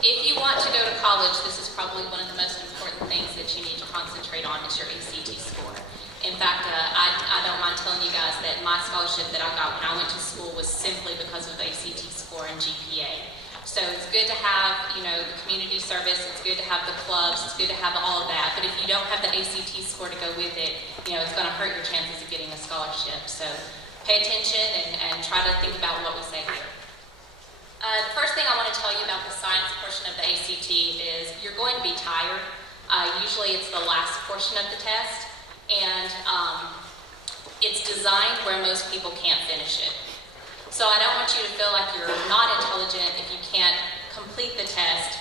If you want to go to college, this is probably one of the most important things that you need to concentrate on is your ACT score. In fact, I don't mind telling you guys that my scholarship that I got when I went to school was simply because of ACT score and GPA. So it's good to have, the community service, it's good to have the clubs, it's good to have all of that, but if you don't have the ACT score to go with it, it's going to hurt your chances of getting a scholarship. So pay attention and try to think about what we say here. The first thing I want to tell you about the science portion of the ACT is you're going to be tired. Usually it's the last portion of the test, and it's designed where most people can't finish it. So I don't want you to feel like you're not intelligent if you can't complete the test.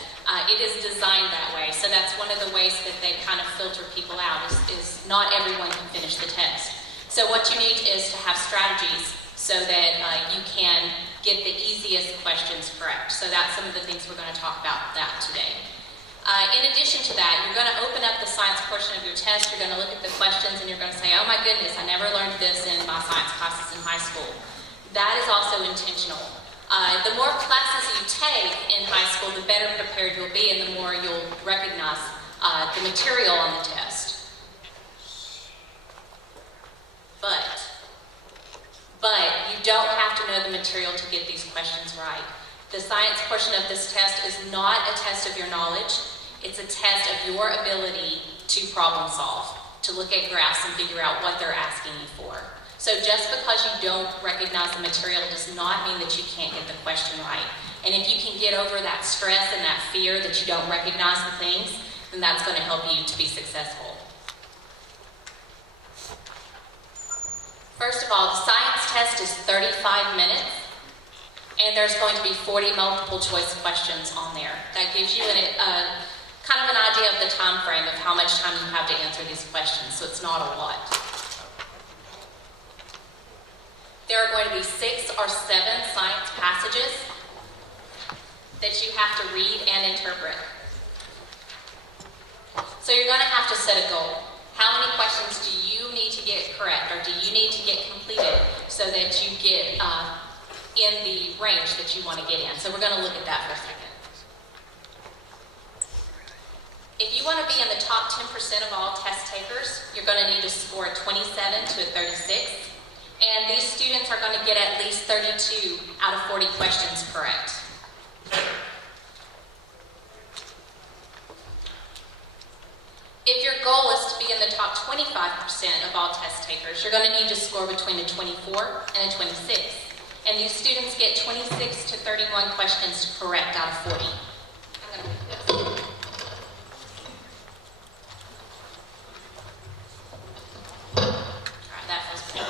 It is designed that way. So that's one of the ways that they kind of filter people out is not everyone can finish the test. So what you need is to have strategies so that you can get the easiest questions correct. So that's some of the things we're going to talk about that today. In addition to that, you're going to open up the science portion of your test. You're going to look at the questions and you're going to say, oh my goodness, I never learned this in my science classes in high school. That is also intentional. The more classes you take in high school, the better prepared you'll be and the more you'll recognize the material on the test. But you don't have to know the material to get these questions right. The science portion of this test is not a test of your knowledge. It's a test of your ability to problem solve, to look at graphs and figure out what they're asking you for. So just because you don't recognize the material does not mean that you can't get the question right. And if you can get over that stress and that fear that you don't recognize the things, then that's going to help you to be successful. First of all, the science test is 35 minutes, and there's going to be 40 multiple choice questions on there. That gives you kind of an idea of the time frame of how much time you have to answer these questions, so it's not a lot. There are going to be 6 or 7 science passages that you have to read and interpret. So you're going to have to set a goal. How many questions do you need to get correct, or do you need to get completed so that you get in the range that you want to get in? So we're going to look at that for a second. If you want to be in the top 10% of all test takers, you're going to need to score a 27 to a 36. And these students are going to get at least 32 out of 40 questions correct. If your goal is to be in the top 25% of all test takers, you're going to need to score between a 24 and a 26. And these students get 26 to 31 questions correct out of 40. I'm going to move this. That feels good.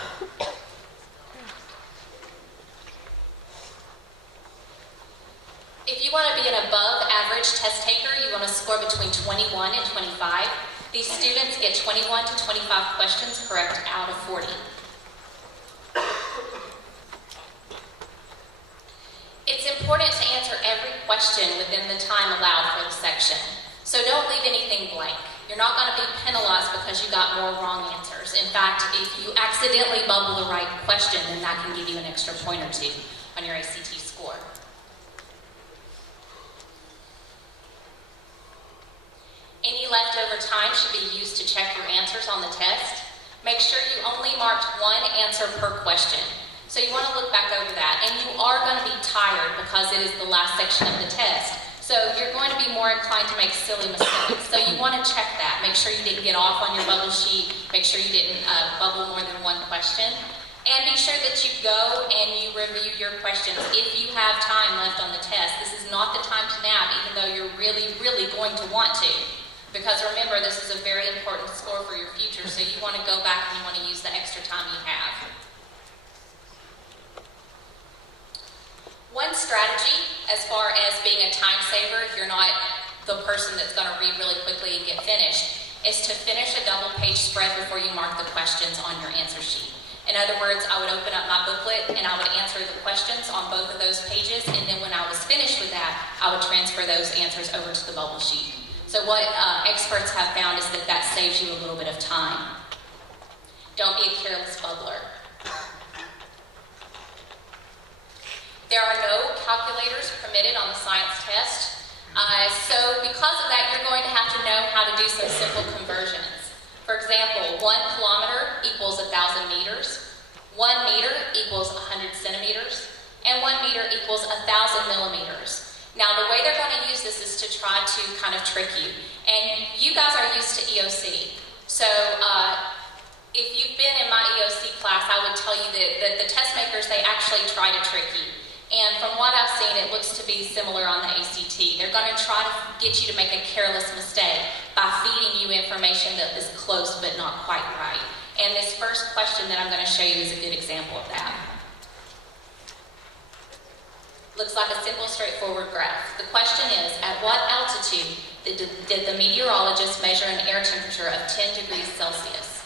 If you want to be an above average test taker, you want to score between 21 and 25. These students get 21 to 25 questions correct out of 40. It's important to answer every question within the time allowed for the section. So don't leave anything blank. You're not going to be penalized because you got more wrong answers. In fact, if you accidentally bubble the right question, then that can give you an extra point or two on your ACT score. Any leftover time should be used to check your answers on the test. Make sure you only marked one answer per question. So you want to look back over that. And you are going to be tired because it is the last section of the test. So you're going to be more inclined to make silly mistakes. So you want to check that. Make sure you didn't get off on your bubble sheet. Make sure you didn't bubble more than one question. And be sure that you go and you review your questions if you have time left on the test. This is not the time to nap, even though you're really, really going to want to. Because remember, this is a very important score for your future, so you want to go back and you want to use the extra time you have. One strategy, as far as being a time saver, if you're not the person that's going to read really quickly and get finished, is to finish a double page spread before you mark the questions on your answer sheet. In other words, I would open up my booklet and I would answer the questions on both of those pages, and then when I was finished with that, I would transfer those answers over to the bubble sheet. So what experts have found is that that saves you a little bit of time. Don't be a careless bubbler. There are no calculators permitted on the science test. So because of that, you're going to have to know how to do some simple conversions. For example, 1 kilometer equals 1,000 meters, 1 meter equals 100 centimeters, and 1 meter equals 1,000 millimeters. Now, the way they're going to use this is to try to kind of trick you. And you guys are used to EOC. So if you've been in my EOC class, I would tell you that the test makers, they actually try to trick you. And from what I've seen, it looks to be similar on the ACT. They're going to try to get you to make a careless mistake by feeding you information that is close but not quite right. And this first question that I'm going to show you is a good example of that. Looks like a simple, straightforward graph. The question is, at what altitude did the meteorologist measure an air temperature of 10 degrees Celsius?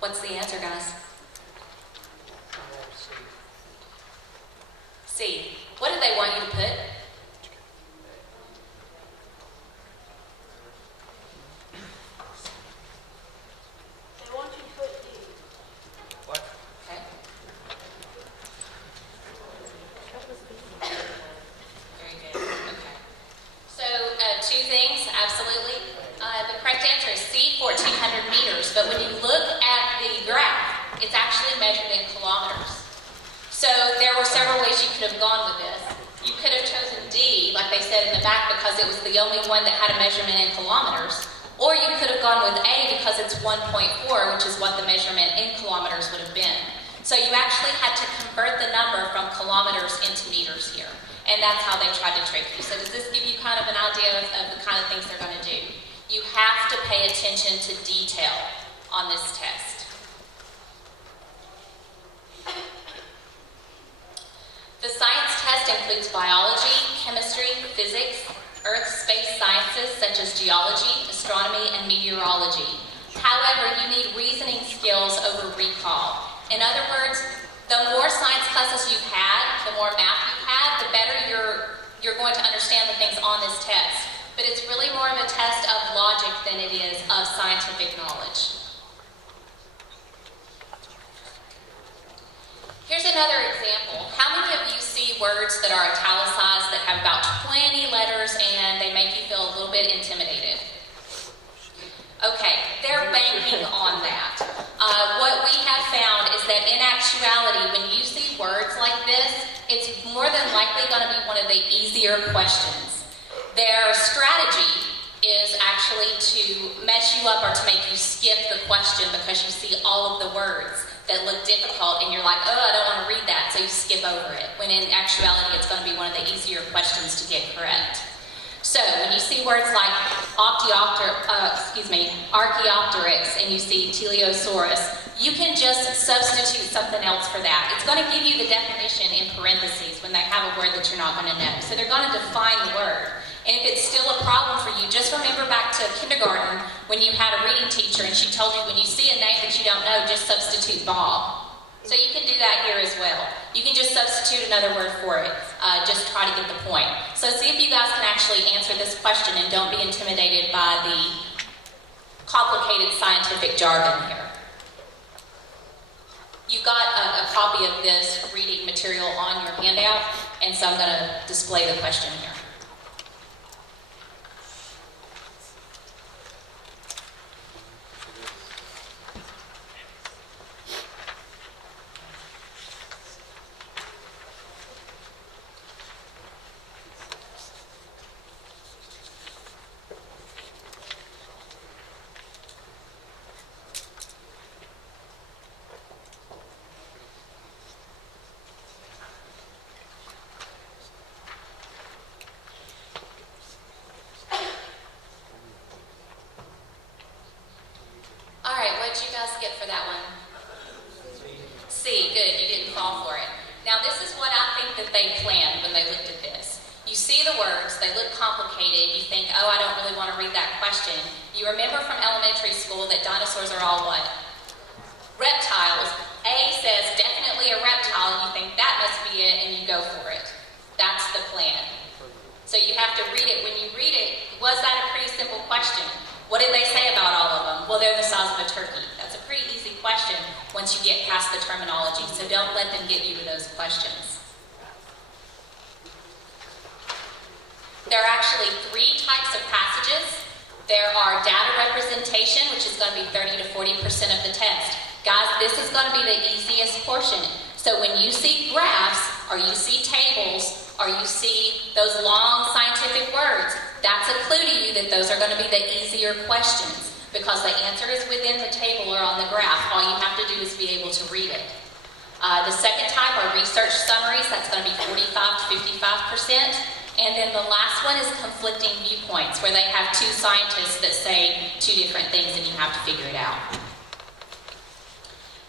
What's the answer, guys? C. What did they want you to put? They want you to put D. What? Okay. Very good. Okay. So, 2 things, absolutely. The correct answer is C, 1,400 meters. But when you look at the graph, it's actually measured in kilometers. So there were several ways you could have gone with this. You could have chosen D, like they said in the back, because it was the only one that had a measurement in kilometers. Or you could have gone with A because it's 1.4, which is what the measurement in kilometers would have been. So you actually had to convert the number from kilometers into meters here. And that's how they tried to trick you. So does this give you kind of an idea of the kind of things they're going to do? You have to pay attention to detail on this test. The science test includes biology, chemistry, physics, earth-space sciences such as geology, astronomy, and meteorology. However, you need reasoning skills over recall. In other words, the more science classes you've had, the more math you've had, the better you're going to understand the things on this test. But it's really more of a test of logic than it is of scientific knowledge. Here's another example. How many of you see words that are italicized that have about 20 letters and they make you feel a little bit intimidated? Okay, they're banking on that. What we have found is that in actuality, when you see words like this, it's more than likely going to be one of the easier questions. Their strategy is actually to mess you up or to make you skip the question because you see all of the words that look difficult and you're like, oh, I don't want to read that, so you skip over it. When in actuality, it's going to be one of the easier questions to get correct. So when you see words like Archaeopteryx and you see Teleosaurus, you can just substitute something else for that. It's going to give you the definition in parentheses when they have a word that you're not going to know. So they're going to define the word. And if it's still a problem for you, just remember back to kindergarten when you had a reading teacher and she told you when you see a name that you don't know, just substitute Bob. So you can do that here as well. You can just substitute another word for it. Just try to get the point. So see if you guys can actually answer this question and don't be intimidated by the complicated scientific jargon here. You've got a copy of this reading material on your handout, and so I'm going to display the question here. What did you guys get for that one? C, good, you didn't fall for it. Now this is what I think that they planned when they looked at this. You see the words, they look complicated, you think, oh, I don't really want to read that question. You remember from elementary school that dinosaurs are all what? Reptiles. A says definitely a reptile, and you think that must be it, and you go for it. That's the plan. So you have to read it. When you read it, was that question. What did they say about all of them? Well, they're the size of a turkey. That's a pretty easy question once you get past the terminology, so don't let them get you to those questions. There are actually 3 types of passages. There are data representation, which is going to be 30 to 40% of the test. Guys, this is going to be the easiest portion. So when you see graphs, or you see tables, or you see those long scientific words, that's a clue to you that those are going to be the easier questions because the answer is within the table or on the graph. All you have to do is be able to read it. The second type are research summaries. That's going to be 45 to 55%. And then the last one is conflicting viewpoints, where they have 2 scientists that say 2 different things and you have to figure it out.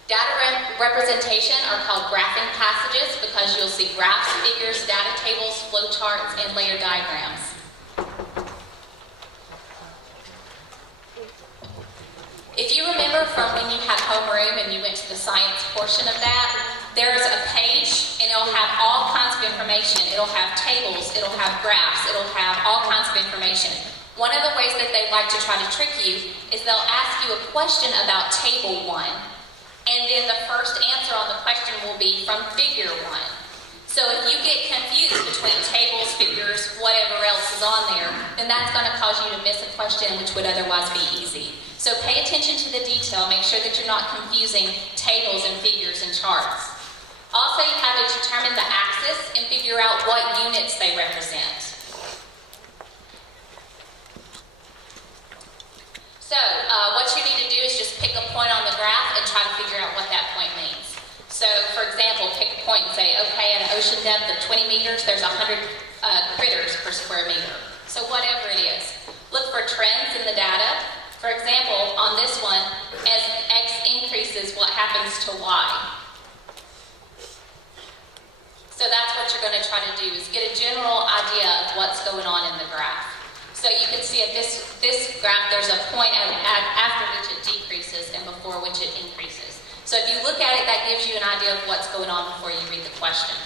Data representation are called graphing passages because you'll see graphs, figures, data tables, flowcharts, and layer diagrams. If you remember from when you had homeroom and you went to the science portion of that, there's a page and it'll have all kinds of information. It'll have tables, it'll have graphs, it'll have all kinds of information. One of the ways that they like to try to trick you is they'll ask you a question about table 1. And then the first answer on the question will be from figure 1. So if you get confused between tables, figures, whatever else is on there, then that's going to cause you to miss a question which would otherwise be easy. So pay attention to the detail. Make sure that you're not confusing tables and figures and charts. Also, you have to determine the axis and figure out what units they represent. So, what you need to do is just pick a point on the graph and try to figure out what that point means. So, for example, pick a point and say, okay, at an ocean depth of 20 meters, there's 100 critters per square meter. So, whatever it is. Look for trends in the data. For example, on this one, as X increases, what happens to Y? So that's what you're going to try to do, is get a general idea of what's going on in the graph. So you can see at this graph, there's a point after which it decreases and before which it increases. So if you look at it, that gives you an idea of what's going on before you read the question.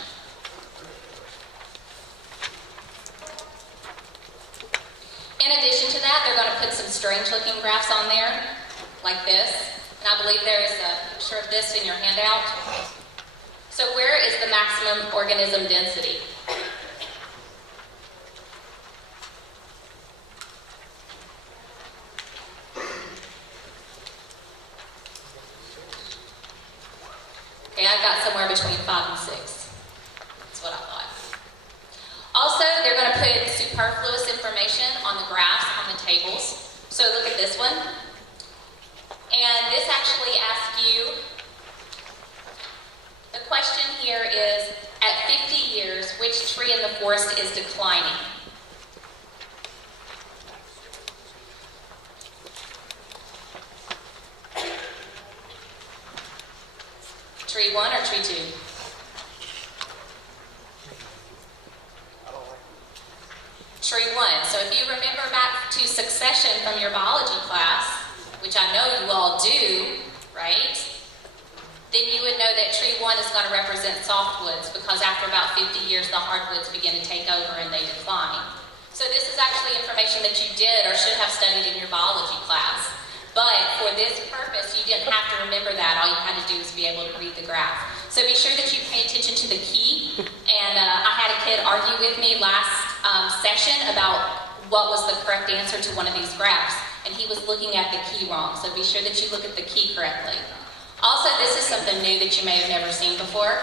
In addition to that, they're going to put some strange-looking graphs on there, like this. And I believe there is a picture of this in your handout. So where is the maximum organism density? Okay, I've got somewhere between 5 and 6. That's what I thought. Also, they're going to put superfluous information on the graphs, on the tables. So look at this one. And this actually asks you, the question here is, at 50 years, which tree in the forest is declining? Tree 1 or tree 2? Tree 1. So if you remember back to succession from your biology class, which I know you all do, right? Then you would know that tree 1 is going to represent softwoods because after about 50 years, the hardwoods begin to take over and they decline. So this is actually information that you did or should have studied in your biology class. But for this purpose, you didn't have to remember that. All you had to do was be able to read the graph. So be sure that you pay attention to the key. And I had a kid argue with me last session about what was the correct answer to one of these graphs. And he was looking at the key wrong. So be sure that you look at the key correctly. Also, this is something new that you may have never seen before.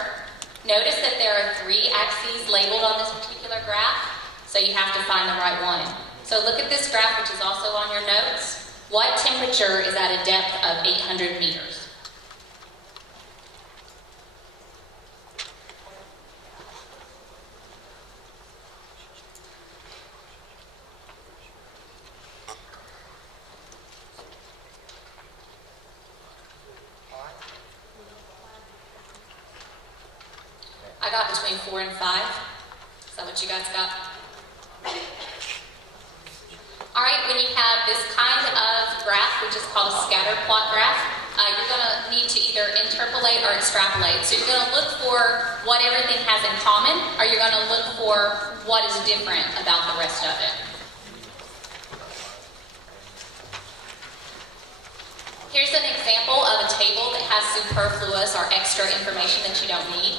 Notice that there are 3 axes labeled on this particular graph. So you have to find the right one. So look at this graph, which is also on your notes. What temperature is at a depth of 800 meters? I got between 4 and 5. Is that what you guys got? All right, when you have this kind of graph, which is called a scatter plot graph, you're going to need to either interpolate or extrapolate. So you're going to look for what everything has in common, or you're going to look for what is different about the rest of it. has superfluous or extra information that you don't need.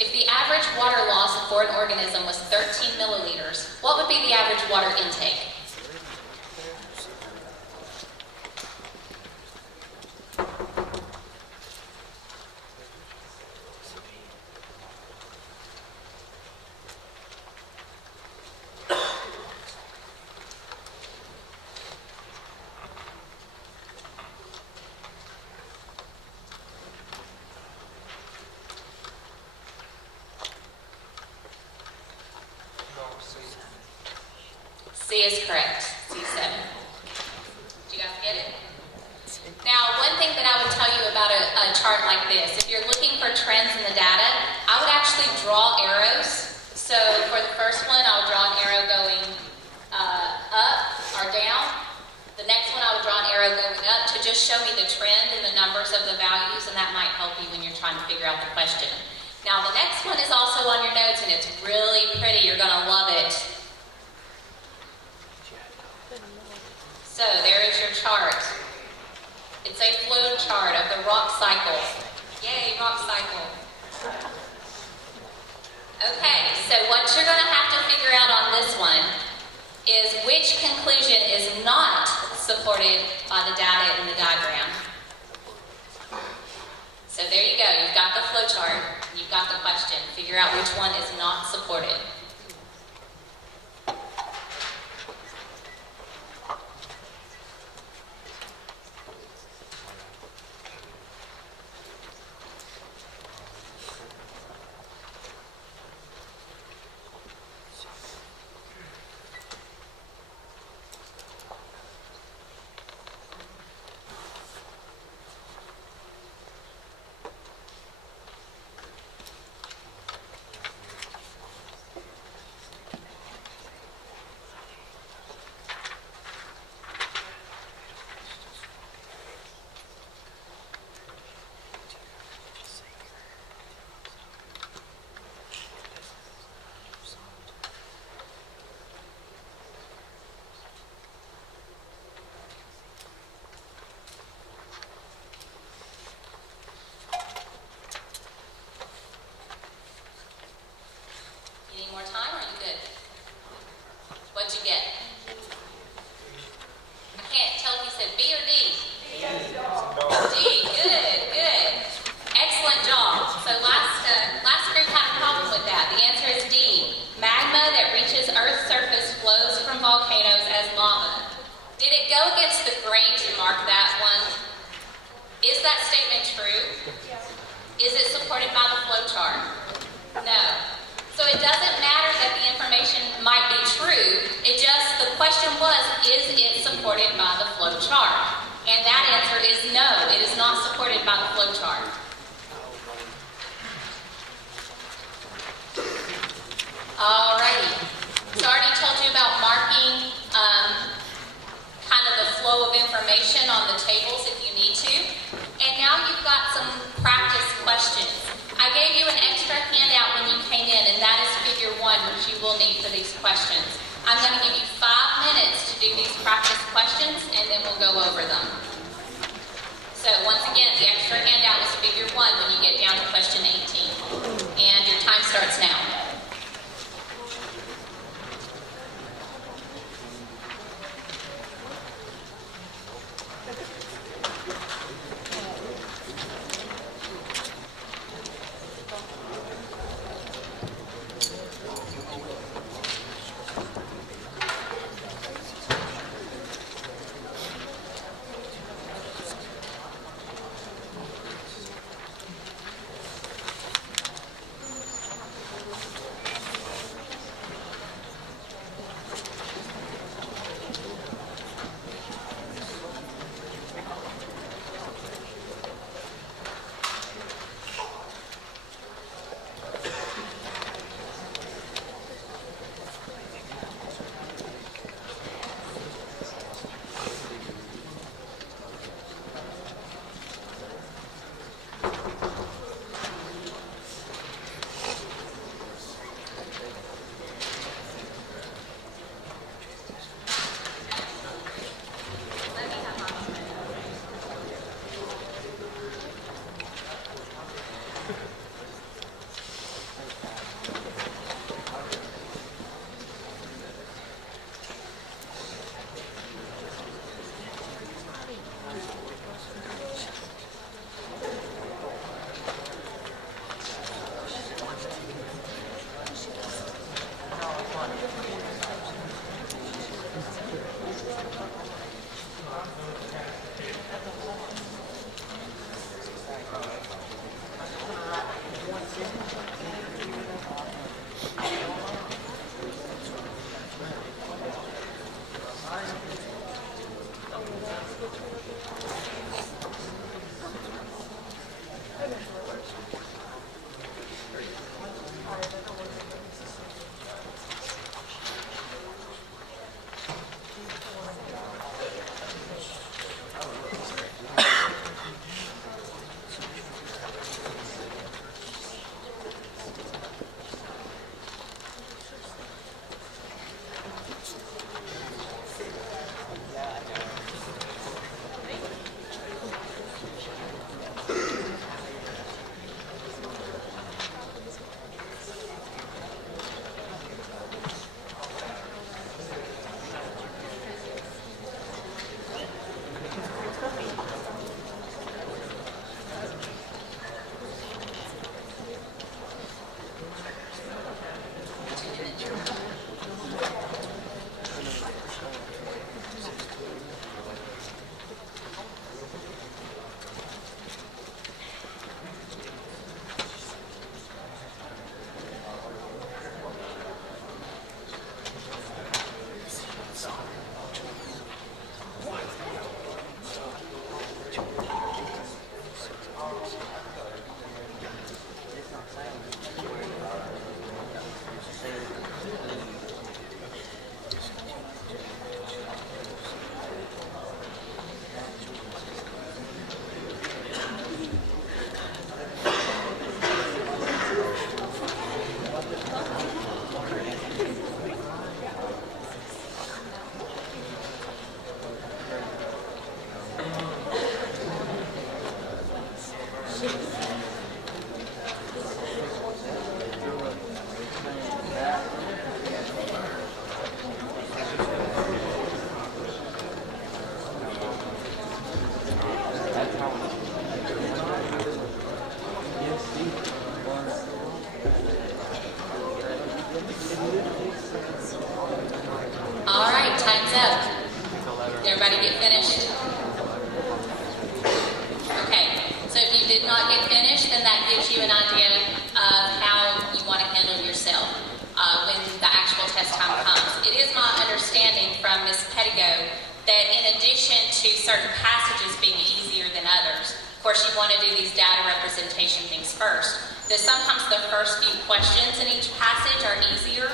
If the average water loss for an organism was 13 milliliters, what would be the average water intake? C is correct, C7. Did you guys get it? Now, one thing that I would tell you about a chart like this, if you're looking for trends in the data, I would actually draw arrows. So for the first one, I would draw an arrow going up or down. The next one, I would draw an arrow going up to just show me the trend and the numbers of the values, and that might help you when you're trying to figure out the question. Now, the next one is also on your notes, and it's really pretty. You're going to love it. So there is your chart. It's a flow chart of the rock cycle. Yay, rock cycle. Okay, so what you're going to have to figure out on this one is which conclusion is not supported by the data in the diagram. So there you go. You've got the flow chart. You've got the question. Figure out which one is not supported. What'd you get? I can't tell if you said B or D. D, good, good. Excellent job. So last group had a problem with that. The answer is D. Magma that reaches Earth's surface flows from volcanoes as lava. Did it go against the grain to mark that one? Is that statement true? Is it supported by the flow chart? No. So it doesn't matter that the information might be true, the question was, is it supported by the flow chart? And that answer is no, it is not supported by the flow chart. Alrighty, so I already told you about marking kind of the flow of information on the tables if you need to. And now you've got some practice questions. I gave you an extra handout when you came in, and that is figure 1, which you will need for these questions. I'm going to give you 5 minutes to do these practice questions, and then we'll go over them. So once again, the extra handout was figure 1 when you get down to question 18. And your time starts now. right, time's up. Did everybody get finished? Okay, so if you did not get finished, then that gives you an idea of how you want to handle yourself when the actual test time comes. It is my understanding from Ms. Pettigo that in addition to certain passages being easier than others, of course you want to do these data representation things first, that sometimes the first few questions in each passage are easier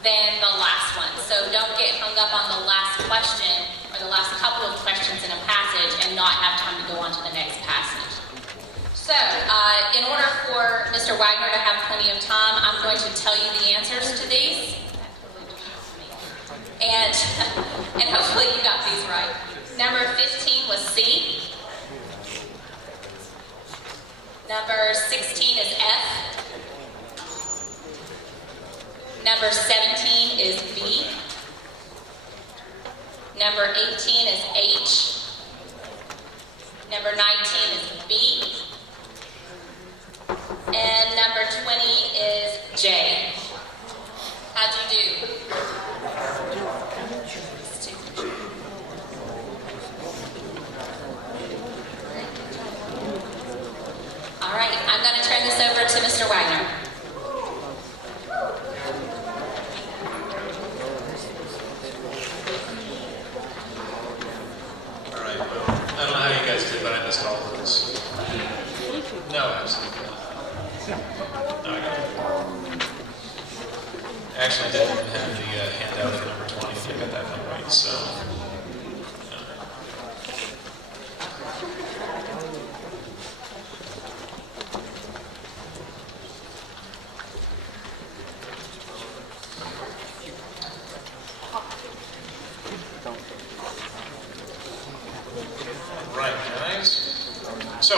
than the last one. So don't get hung up on the last question or the last couple of questions in a passage and not have time to go on to the next passage. So, in order for Mr. Wagner to have plenty of time, I'm going to tell you the answers to these. And hopefully you got these right. Number 15 was C. Number 16 is F. Number 17 is B. Number 18 is H. Number 19 is B. And number 20 is J. How'd you do? All right, I'm going to turn this over to Mr. Wagner. All right, well, I don't know how you guys did, but I missed all of this. No, absolutely not. No, I got it. Actually, I didn't even have the handout for number 20 if I got that one right, so. No. All right, guys. So,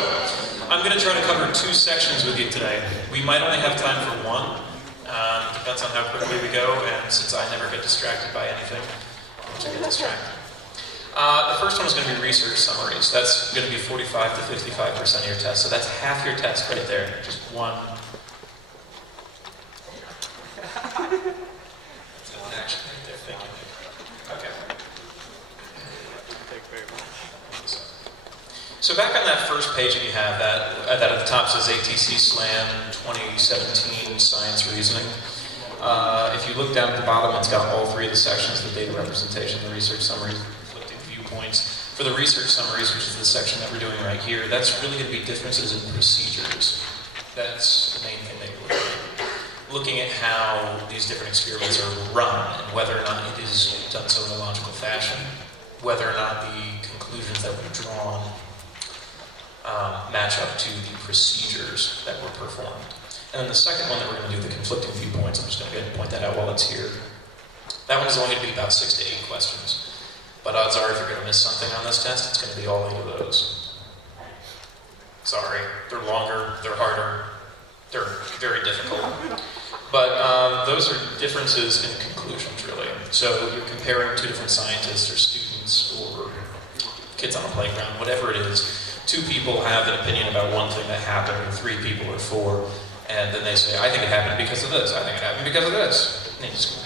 I'm going to try to cover two sections with you today. We might only have time for one. Depends on how quickly we go, and since I never get distracted by anything, I get distracted. The first one is going to be research summaries. That's going to be 45 to 55% of your test. So that's half your test right there. Just one. That's an action right there. Thank you. Okay. So back on that first page that you have, that at the top says ATC SLAM 2017 Science Reasoning. If you look down at the bottom, it's got all three of the sections, the data representation, the research summaries, conflicting viewpoints. For the research summaries, which is the section that we're doing right here, that's really going to be differences in procedures. That's the main thing that you're looking at how these different experiments are run, and whether or not it is done so in a logical fashion, whether or not the conclusions that were drawn match up to the procedures that were performed. And then the second one that we're going to do, the conflicting viewpoints, I'm just going to go ahead and point that out while it's here. That one is only going to be about 6 to 8 questions. But odds are if you're going to miss something on this test, it's going to be all 8 of those. Sorry, they're longer, they're harder, they're very difficult. But those are differences in conclusions, really. So you're comparing two different scientists or students or kids on a playground, whatever it is. 2 people have an opinion about one thing that happened, or 3 people or 4, and then they say, I think it happened because of this, I think it happened because of this. And you just